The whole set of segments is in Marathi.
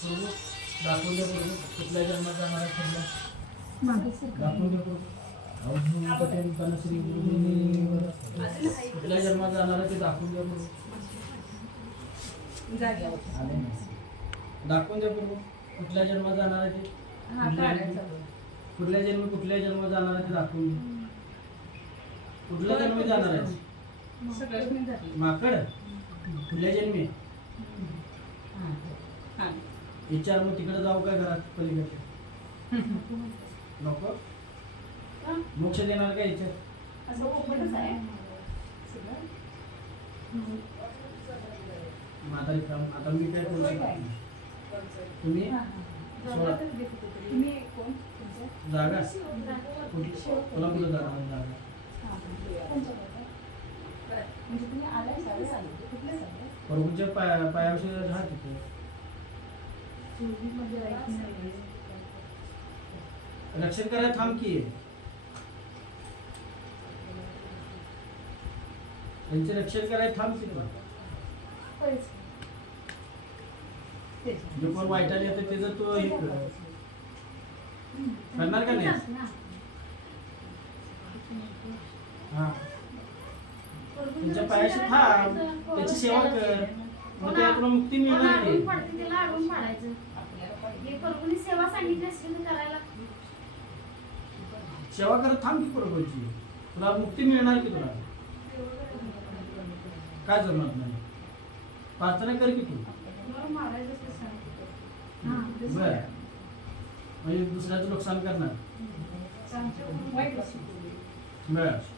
द्या प्रभू कुठल्या जन्मात जाणार आहे ठरलं अहो, पटेल कनश्री कुठल्या जन्मात जाणार ते ना. दाखवून द्या प्रभू कुठल्या जन्मात जाणार आहे ते? कुठल्या जन्मी कुठल्या जन्मात जाणार आहे ते दाखवून द्या कुठल्या जन्मी जाणार आहे? माकड? कुठल्या जन्मी विचार मग तिकडे जाऊ का घरात पलीकडे? नको? मोक्ष देणार का याच्यात? मग आता रिकाम आता मी काय करू शकत. तुम्ही? जागा तुला कुठं जागा जागा? प्रभूच्या पाया पायाविषयी राहा तिथे रक्षण करायला थांब की त्यांचे रक्षण करायला थांब की. जे कोण वाईटाला येतं त्याचं तू हे कर. करणार का नाही? हा. त्यांच्या पायाशी थांब. त्याची सेवा कर. मग त्या तुला मुक्ती मिळणार सेवा करत थांब की प्रभूची तुला मुक्ती मिळणार की तुला? काय जमणार नाही. प्रार्थना कर की तू. बरं. हा, म्हणजे दुसऱ्याचं नुकसान करणार. बर.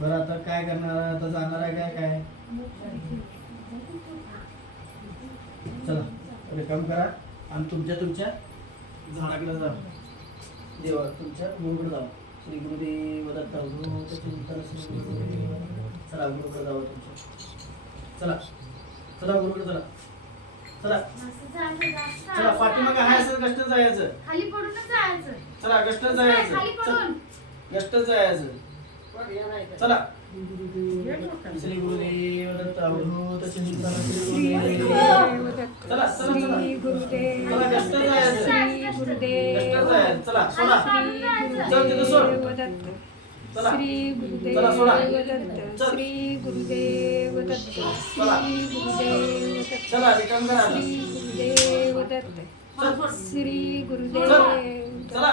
बरं आता काय करणार आहे? आता जाणार आहे काय? काय? चला रिकाम करा. आणि तुमच्या तुमच्या झाडाकडे जा. देवा तुमच्या गुरुकडे जाऊ श्री गुरुदेव दत्त गुरु चला गुरुकडे जाऊ तुमच्या. चला चला गुरुकडे चला. चला. चला पाठीमागं हाय असं कष्ट जायचं. खाली पडूनच जायचं. चला कष्ट जायचं. पडून. चल, कष्ट जायचं. चला. श्री गुरुदेव दत्त अवधूत श्री गुरुदेव चला चला गुरुदेव श्री गुरुदेव चला सोडा. चल तिथं सोड. श्री गुरुदेव दत्त. श्री गुरुदेव दत्त. श्री गुरुदेव दत्त चला रिकाम करा. श्री गुरुदेव दत्त श्री गुरुदेव चला.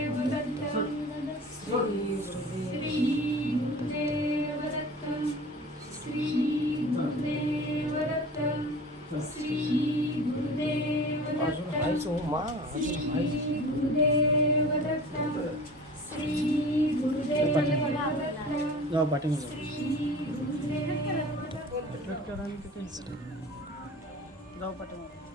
श्री गुरुदेव दत्त श्री गुरुदेव दत्त जाऊ दत्त जाऊ पाठीमागे.